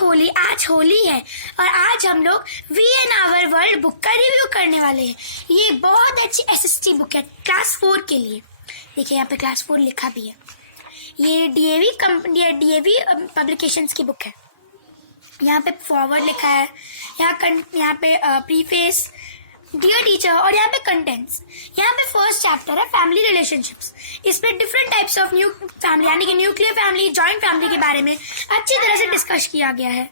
होली, आज होली है और आज हम लोग V an hour world book का रिव्यू करने वाले हैं। ये बहुत अच्छी एसएसटी बुक है क्लास 4 के लिए। देखिए यहाँ पे क्लास 4 लिखा भी है। ये डीएवी कंपनी है, डीएवी पब्लिकेशंस की बुक है। यहाँ पे फॉरवर्ड लिखा है, यहाँ पे प्रीफेस, डियर टीचर और यहाँ पे कंटेंट्स। यहाँ पे फर्स्ट चैप्टर है फैमिली रिलेशनशिप्स। इसमें different types of new family यानी कि न्यूक्लियर फैमिली, जॉइंट फैमिली के बारे में अच्छी तरह से डिस्कस किया गया है।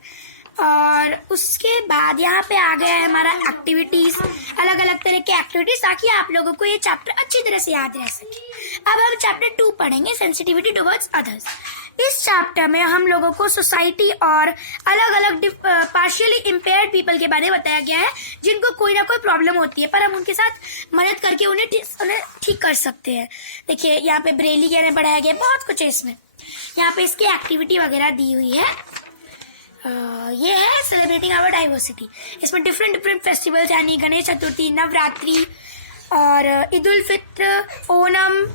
और उसके बाद यहाँ पे आ गया है हमारा एक्टिविटीज, अलग अलग तरह के एक्टिविटीज, ताकि आप लोगों को ये चैप्टर अच्छी तरह से याद रह सके। अब हम चैप्टर 2 पढ़ेंगे, सेंसिटिविटी टुवर्ड्स अदर्स। इस चैप्टर में हम लोगों को सोसाइटी और अलग अलग पार्शियली इम्पेयर्ड पीपल के बारे में बताया गया है, जिनको कोई ना कोई प्रॉब्लम होती है पर हम उनके साथ मदद करके उन्हें ठीक कर सकते हैं। देखिए यहाँ पे ब्रेली के बारे में पढ़ाया गया है, बहुत कुछ है इसमें। यहाँ पे इसकी एक्टिविटी वगैरह दी हुई है। ये है सेलिब्रेटिंग आवर डाइवर्सिटी। इसमें डिफरेंट फेस्टिवल्स यानी गणेश चतुर्थी, नवरात्रि और ईद उल फित्र, ओणम,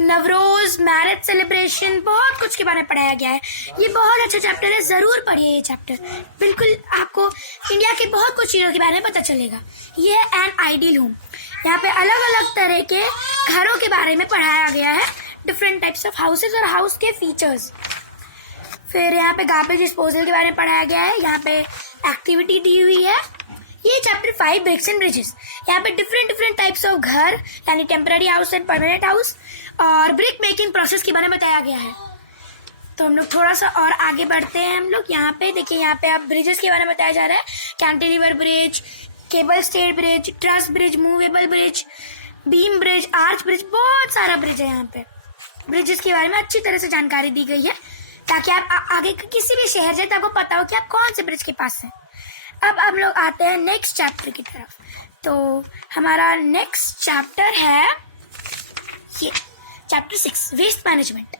नवरोज, मैरिज सेलिब्रेशन, बहुत कुछ के बारे में पढ़ाया गया है। ये बहुत अच्छा चैप्टर है, जरूर पढ़िए ये चैप्टर। बिल्कुल आपको इंडिया के बहुत कुछ चीजों के बारे में पता चलेगा। ये है एन आइडियल होम। यहाँ पे अलग अलग तरह के घरों के बारे में पढ़ाया गया है, डिफरेंट टाइप्स ऑफ हाउसेज और हाउस के फीचर्स। फिर यहाँ पे गार्बेज डिस्पोजल के बारे में पढ़ाया गया है। यहाँ पे एक्टिविटी दी हुई है। ये चैप्टर 5 ब्रिक्स एंड ब्रिजेस। यहाँ पे डिफरेंट टाइप्स ऑफ घर यानी temporary house and permanent house और ब्रिक मेकिंग प्रोसेस के बारे में बताया गया है। तो हम लोग थोड़ा सा और आगे बढ़ते हैं। हम लोग यहाँ पे देखिए, यहाँ पे आप ब्रिजेस के बारे में बताया जा रहा है। Cantilever bridge, cable stayed bridge, truss bridge, movable bridge, beam bridge, arch bridge, बहुत सारा ब्रिज है। यहाँ पे ब्रिजेस के बारे में अच्छी तरह से जानकारी दी गई है, ताकि आप आगे किसी भी शहर जाए तो आपको पता हो कि आप कौन से ब्रिज के पास हैं। अब हम लोग आते हैं नेक्स्ट चैप्टर की तरफ। तो हमारा नेक्स्ट चैप्टर है ये chapter 6 waste management.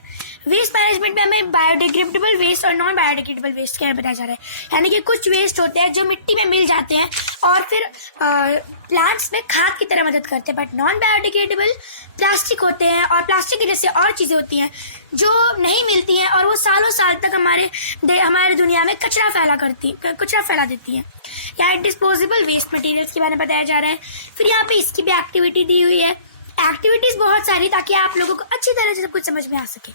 Waste management में हमें बायोडिग्रेडेबल वेस्ट और नॉन बायोडिग्रेडेबल वेस्ट के बारे में बताया जा रहा है। यानी कि कुछ वेस्ट होते हैं जो मिट्टी में मिल जाते हैं और फिर प्लांट्स में खाद की तरह मदद करते हैं, बट नॉन बायोडिग्रेडेबल प्लास्टिक होते हैं और प्लास्टिक की जैसे और चीजें होती हैं जो नहीं मिलती हैं और वो सालों साल तक हमारे दुनिया में कचरा फैला देती हैं। यहाँ डिस्पोजेबल वेस्ट मटेरियल्स के बारे में बताया जा रहा है। फिर यहाँ पे इसकी भी एक्टिविटी दी हुई है, एक्टिविटीज बहुत सारी, ताकि आप लोगों को अच्छी तरह से सब कुछ समझ में आ सके।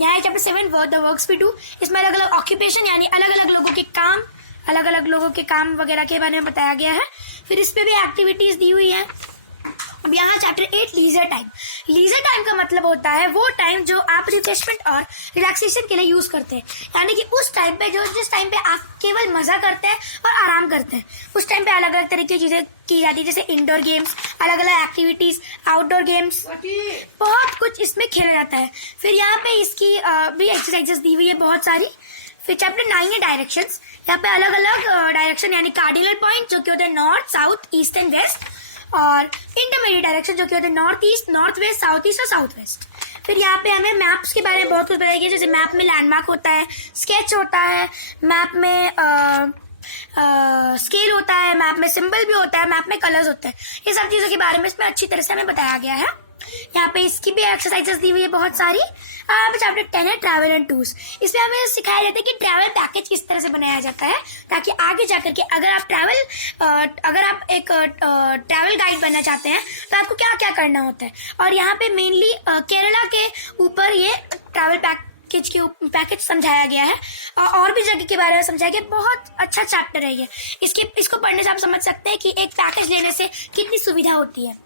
यहाँ है chapter 7 work the works we do. इसमें अलग अलग ऑक्यूपेशन यानी अलग अलग लोगों के काम वगैरह के बारे में बताया गया है। फिर इस पे भी एक्टिविटीज दी हुई है। अब यहाँ chapter 8 leisure time. Leisure time का मतलब होता है वो टाइम जो आप रिफ्रेशमेंट और रिलैक्सेशन के लिए यूज करते हैं, यानी कि उस टाइम पे जिस टाइम पे आप केवल मजा करते हैं और आराम करते हैं, उस टाइम पे अलग अलग तरह की चीजें की जाती है, जैसे इंडोर गेम्स, अलग अलग एक्टिविटीज, आउटडोर गेम्स, बहुत कुछ इसमें खेला जाता है। फिर यहाँ पे इसकी भी एक्सरसाइजेस दी हुई है बहुत सारी। फिर चैप्टर 9 है डायरेक्शंस। यहाँ पे अलग अलग डायरेक्शन यानी कार्डिनल पॉइंट जो कि होते हैं north, south, east and west, और इंटरमीडिएट डायरेक्शन जो कि होते हैं north east, north west, south east और साउथ वेस्ट। फिर यहाँ पे हमें मैप्स के बारे में बहुत कुछ बताया गया, जैसे मैप में लैंडमार्क होता है, स्केच होता है, मैप में स्केल होता है, मैप में सिंबल भी होता है, मैप में कलर्स होते हैं। ये सब चीजों के बारे में इसमें अच्छी तरह से हमें बताया गया है। यहाँ पे इसकी भी एक्सरसाइजेस दी हुई है बहुत सारी। अब चैप्टर 10 है ट्रैवल एंड टूर्स। इसमें हमें सिखाया जाता है कि ट्रैवल पैकेज किस तरह से बनाया जाता है, ताकि आगे जाकर के अगर आप एक ट्रैवल गाइड बनना चाहते हैं तो आपको क्या क्या करना होता है। और यहाँ पे मेनली केरला के ऊपर ये ट्रैवल पैकेज समझाया गया है और भी जगह के बारे में समझाया गया। बहुत अच्छा चैप्टर है ये। इसको पढ़ने से आप समझ सकते हैं कि एक पैकेज लेने से कितनी सुविधा होती है।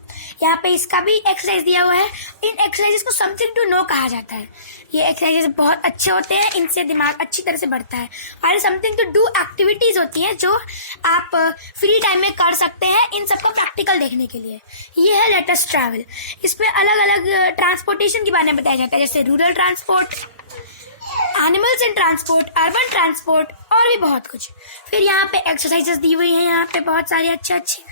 यहाँ पे इसका भी एक्सरसाइज दिया हुआ है। इन एक्सरसाइजेस को समथिंग टू नो कहा जाता है। ये एक्सरसाइजेस बहुत अच्छे होते हैं, इनसे दिमाग अच्छी तरह से बढ़ता है। और समथिंग टू डू एक्टिविटीज होती हैं जो आप फ्री टाइम में कर सकते हैं, इन सबको प्रैक्टिकल देखने के लिए। ये है लेट अस ट्रैवल। इसमें अलग अलग ट्रांसपोर्टेशन के बारे में बताया जाता है, जैसे rural transport, animals in transport, urban transport और भी बहुत कुछ। फिर यहाँ पे एक्सरसाइजेस दी हुई हैं यहाँ पे बहुत सारी अच्छी।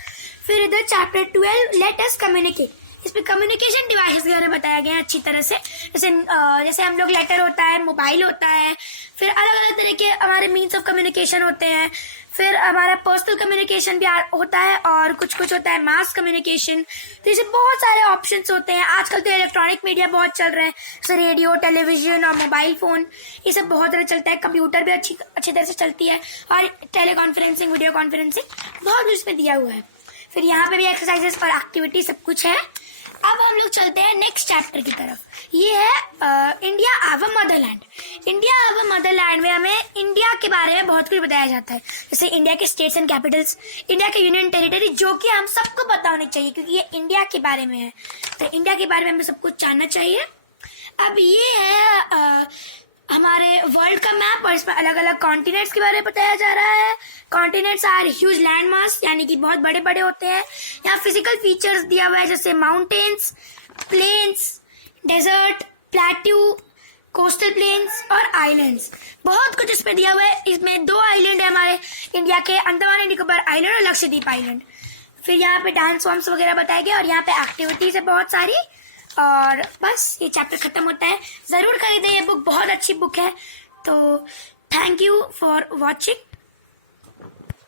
फिर इधर चैप्टर 12 लेट अस कम्युनिकेट। इसमें कम्युनिकेशन डिवाइसेस के बारे में बताया गया है अच्छी तरह से, जैसे हम लोग लेटर होता है, मोबाइल होता है, फिर अलग अलग तरह के हमारे मीन्स ऑफ कम्युनिकेशन होते हैं, फिर हमारा पर्सनल कम्युनिकेशन भी होता है और कुछ कुछ होता है मास कम्युनिकेशन। तो इसे बहुत सारे ऑप्शंस होते हैं। आजकल तो इलेक्ट्रॉनिक मीडिया बहुत चल रहा है, जैसे रेडियो, टेलीविजन और मोबाइल फोन, ये सब बहुत तरह चलता है। कंप्यूटर भी अच्छी तरह से चलती है और टेलीकॉन्फ्रेंसिंग, वीडियो कॉन्फ्रेंसिंग बहुत कुछ इसमें दिया हुआ है। फिर यहाँ पे भी एक्सरसाइजेस और एक्टिविटी सब कुछ है। अब हम लोग चलते हैं नेक्स्ट चैप्टर की तरफ। ये है India our motherland. India our motherland में हमें इंडिया के बारे में बहुत कुछ बताया जाता है, जैसे इंडिया के स्टेट्स एंड कैपिटल्स, इंडिया के यूनियन टेरिटरी, जो कि हम सबको पता होनी चाहिए क्योंकि ये इंडिया के बारे में है। तो इंडिया के बारे में हमें सब कुछ जानना चाहिए। अब ये है हमारे वर्ल्ड का मैप और इसमें अलग अलग कॉन्टिनेंट्स के बारे में बताया जा रहा है। Continents are huge land mass, यानी कि बहुत बड़े बड़े होते हैं। यहाँ फिजिकल फीचर्स दिया हुआ है जैसे mountains, plains, desert, plateau, coastal plains और आइलैंड्स, बहुत कुछ इसमें दिया हुआ है। इसमें 2 आइलैंड है हमारे इंडिया के, अंडमान एंड निकोबार आइलैंड और लक्षद्वीप आइलैंड। फिर यहाँ पे डांस फॉर्म्स वगैरह बताया गया और यहाँ पे एक्टिविटीज है बहुत सारी। और बस ये चैप्टर खत्म होता है। जरूर खरीदें, ये बुक बहुत अच्छी बुक है। तो थैंक यू फॉर वॉचिंग।